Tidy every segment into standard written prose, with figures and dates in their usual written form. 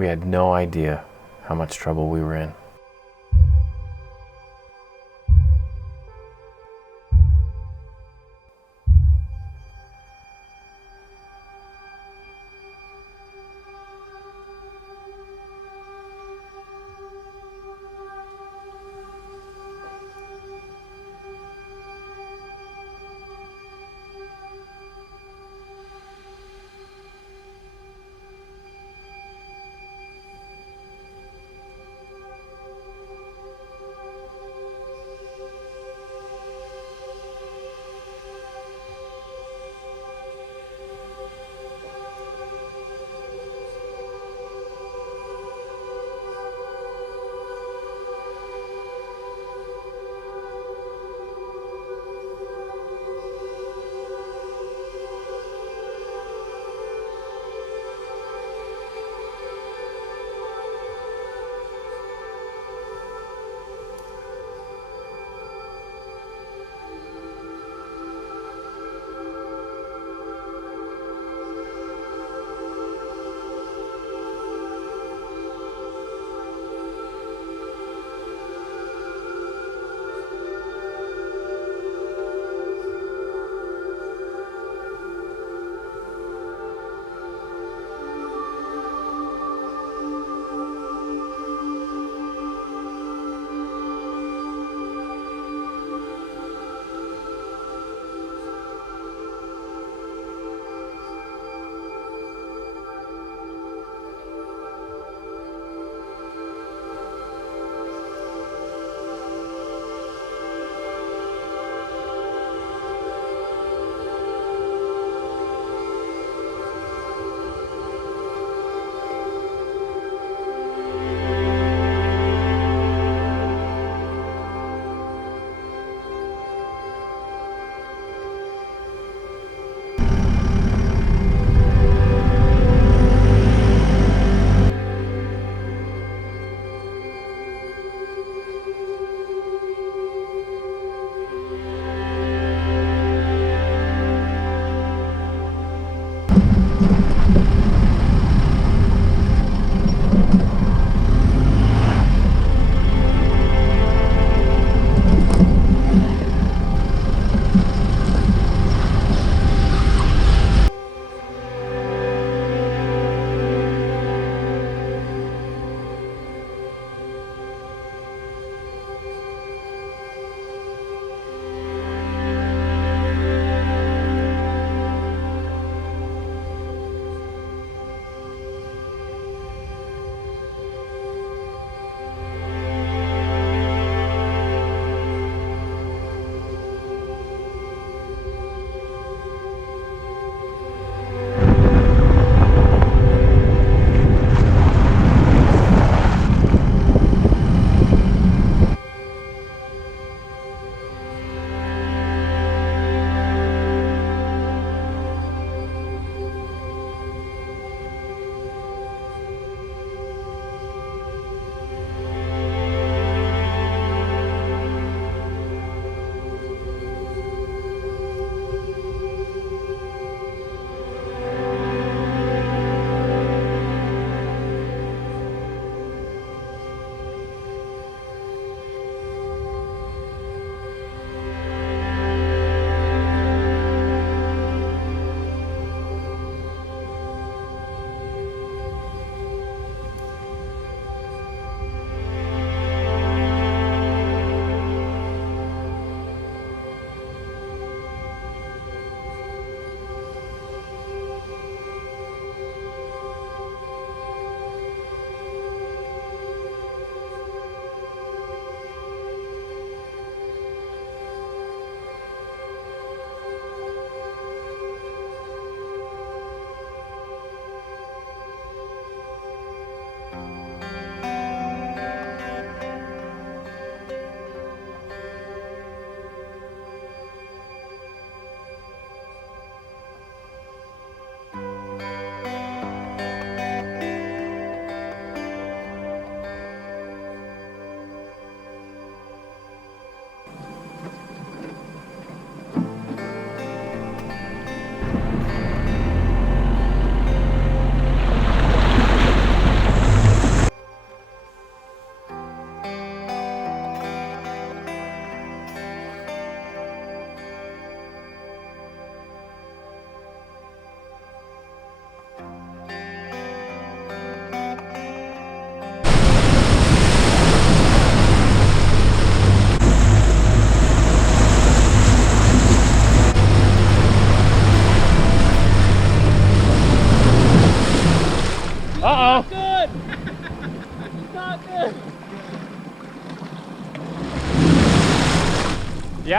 We had no idea how much trouble we were in.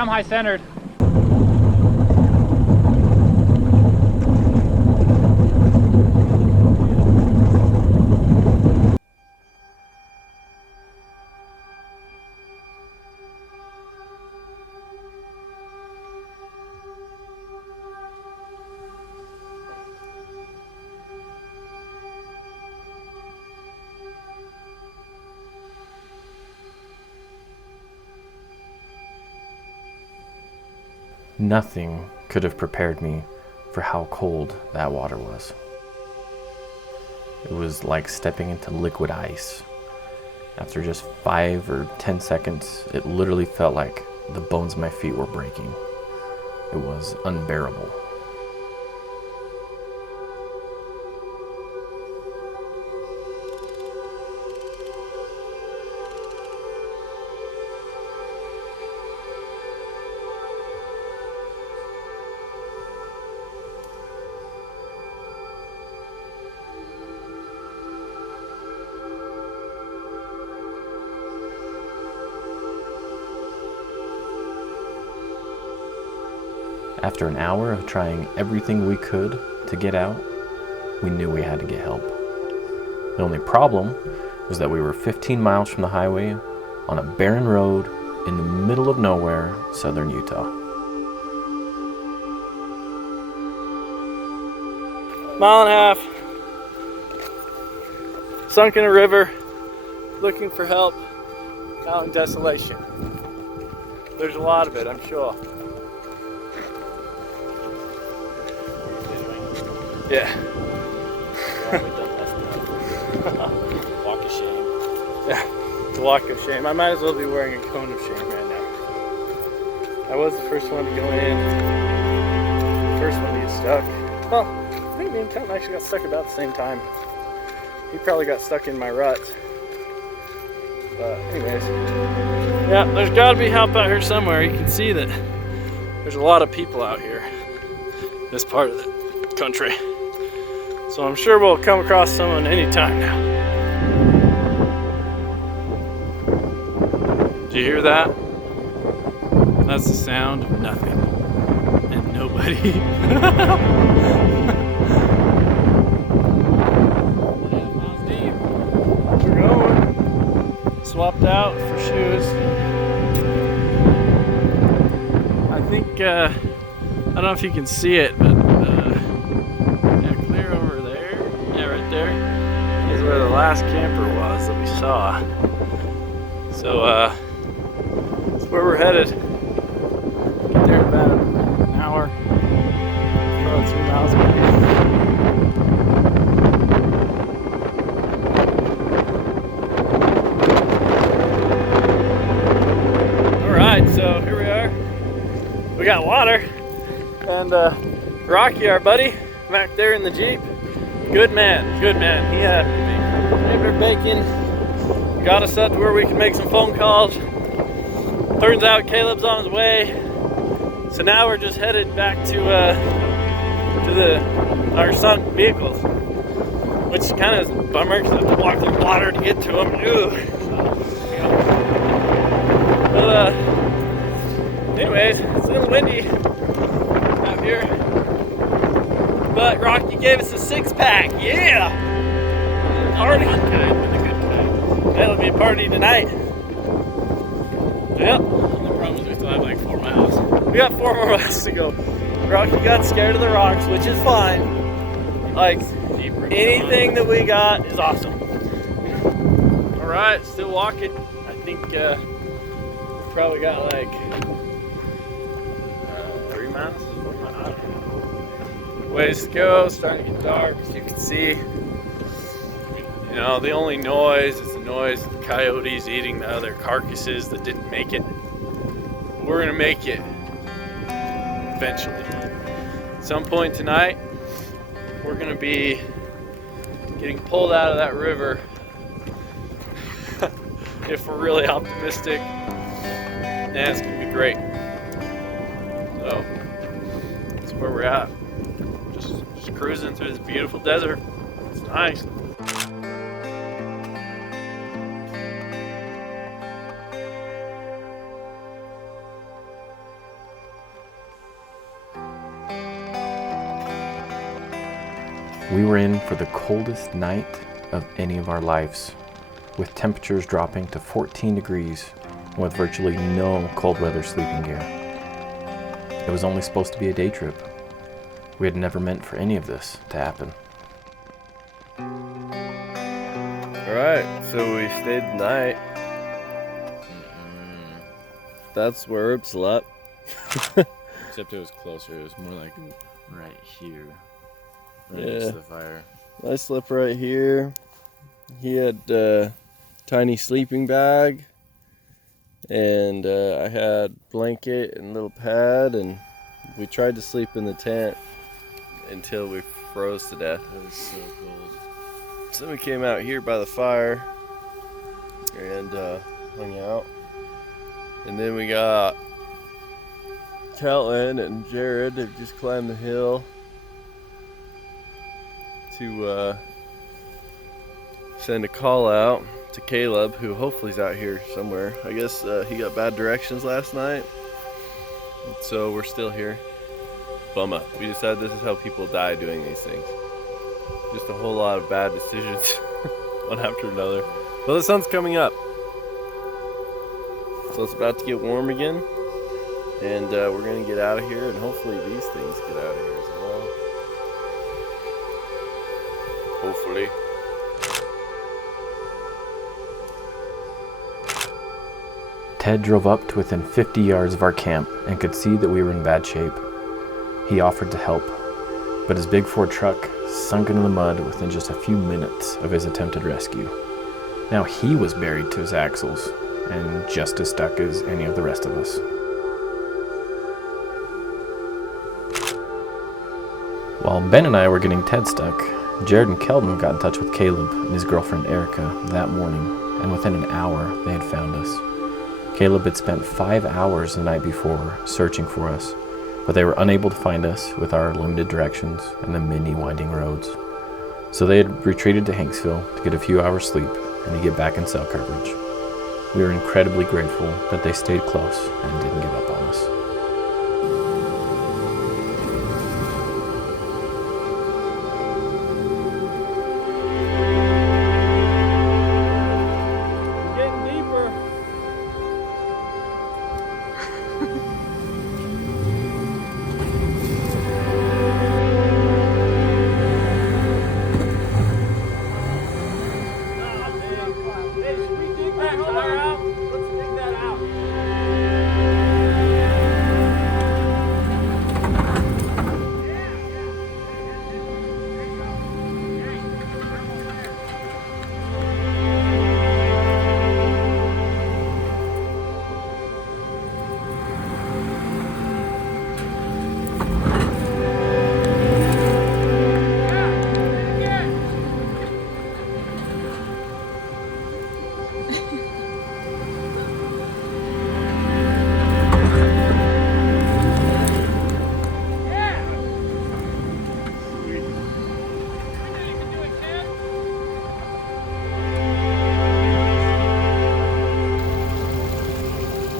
I'm high centered. Nothing could have prepared me for how cold that water was. It was like stepping into liquid ice. After just 5 or 10 seconds, it literally felt like the bones of my feet were breaking. It was unbearable. After an hour of trying everything we could to get out, we knew we had to get help. The only problem was that we were 15 miles from the highway on a barren road in the middle of nowhere, southern Utah. Mile and a half, sunk in a river, looking for help, out in desolation. There's a lot of it, I'm sure. Yeah. Walk of shame. Yeah, it's a walk of shame. I might as well be wearing a cone of shame right now. I was the first one to go in, the first one to get stuck. Well, I think me and Tom actually got stuck about the same time. He probably got stuck in my ruts. But anyways, yeah, there's got to be help out here somewhere. You can see that there's a lot of people out here, this part of the country. So I'm sure we'll come across someone anytime now. Do you hear that? That's the sound of nothing and nobody. Miles deep. We're going. Swapped out for shoes. I think, I don't know if you can see it, but there is where the last camper was that we saw. So that's where we're headed. Get there in about an hour. Probably 3 miles away. Alright, so here we are. We got water. And Rocky, our buddy, back there in the Jeep. Good man, good man. He made our bacon, got us up to where we can make some phone calls. Turns out Caleb's on his way, so now we're just headed back to our son's vehicles, which kind of is a bummer because I have to walk through water to get to him. But anyways, it's a little windy out here. But Rocky gave us a 6-pack, yeah! Party. With a good kind. That'll be a party tonight. Yep. The problem is we still have like 4 miles. We got 4 more miles to go. Rocky got scared of the rocks, which is fine. Like, anything that we got is awesome. Alright, still walking. I think we've probably got like 3 miles? 4 miles? I don't know. Ways to go, starting to get dark, as you can see. You know, the only noise is the noise of the coyotes eating the other carcasses that didn't make it. We're gonna make it eventually. At some point tonight, we're gonna be getting pulled out of that river. If we're really optimistic, and it's gonna be great. So, that's where we're at. Just cruising through this beautiful desert. It's nice. We were in for the coldest night of any of our lives, with temperatures dropping to 14 degrees and with virtually no cold weather sleeping gear. It was only supposed to be a day trip. We had never meant for any of this to happen. Alright, so we stayed the night. That's where Herb slept. Except it was closer. It was more like right here. Right Yeah. next to the fire. I slept right here. He had a tiny sleeping bag. And I had blanket and little pad, and we tried to sleep in the tent until we froze to death. It was so cold. So we came out here by the fire and hung out. And then we got Kelton and Jared. They've just climbed the hill to send a call out to Caleb, who hopefully is out here somewhere. I guess he got bad directions last night, so we're still here. Bummer. We decided this is how people die doing these things. Just a whole lot of bad decisions, one after another. Well, the sun's coming up, so it's about to get warm again, and we're gonna get out of here, and hopefully these things get out of here as well. Hopefully. Ted drove up to within 50 yards of our camp and could see that we were in bad shape. He offered to help, but his big Ford truck sunk into the mud within just a few minutes of his attempted rescue. Now he was buried to his axles and just as stuck as any of the rest of us. While Ben and I were getting Ted stuck, Jared and Kelton got in touch with Caleb and his girlfriend Erica that morning, and within an hour they had found us. Caleb had spent 5 hours the night before searching for us, but they were unable to find us with our limited directions and the many winding roads. So they had retreated to Hanksville to get a few hours sleep and to get back in cell coverage. We were incredibly grateful that they stayed close and didn't give up on us. Getting deeper.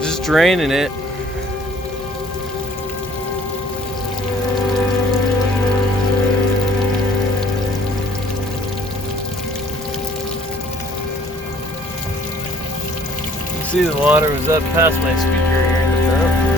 Just draining it. You see the water was up past my speaker here in the front.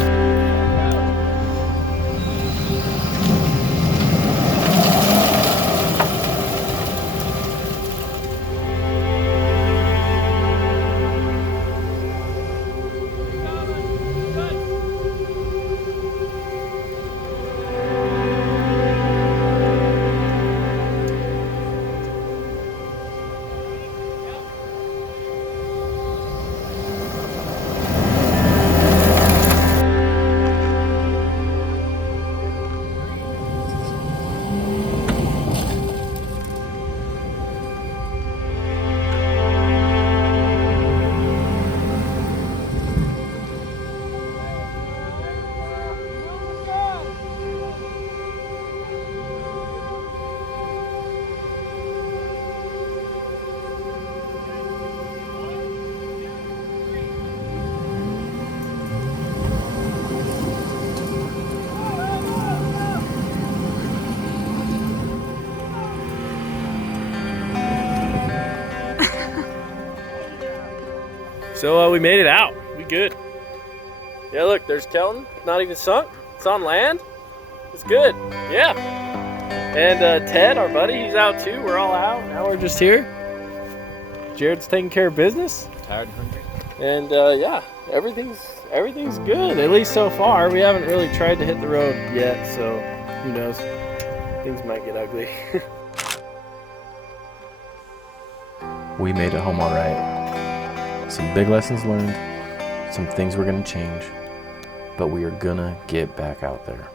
So we made it out. We good. Yeah, look, there's Kelton. Not even sunk. It's on land. It's good. Yeah. And Ted, our buddy, he's out too. We're all out. Now we're just here. Jared's taking care of business. Tired and hungry. And yeah, everything's good, at least so far. We haven't really tried to hit the road yet, so who knows? Things might get ugly. We made it home all right. Some big lessons learned, some things we're gonna change, but we are gonna get back out there.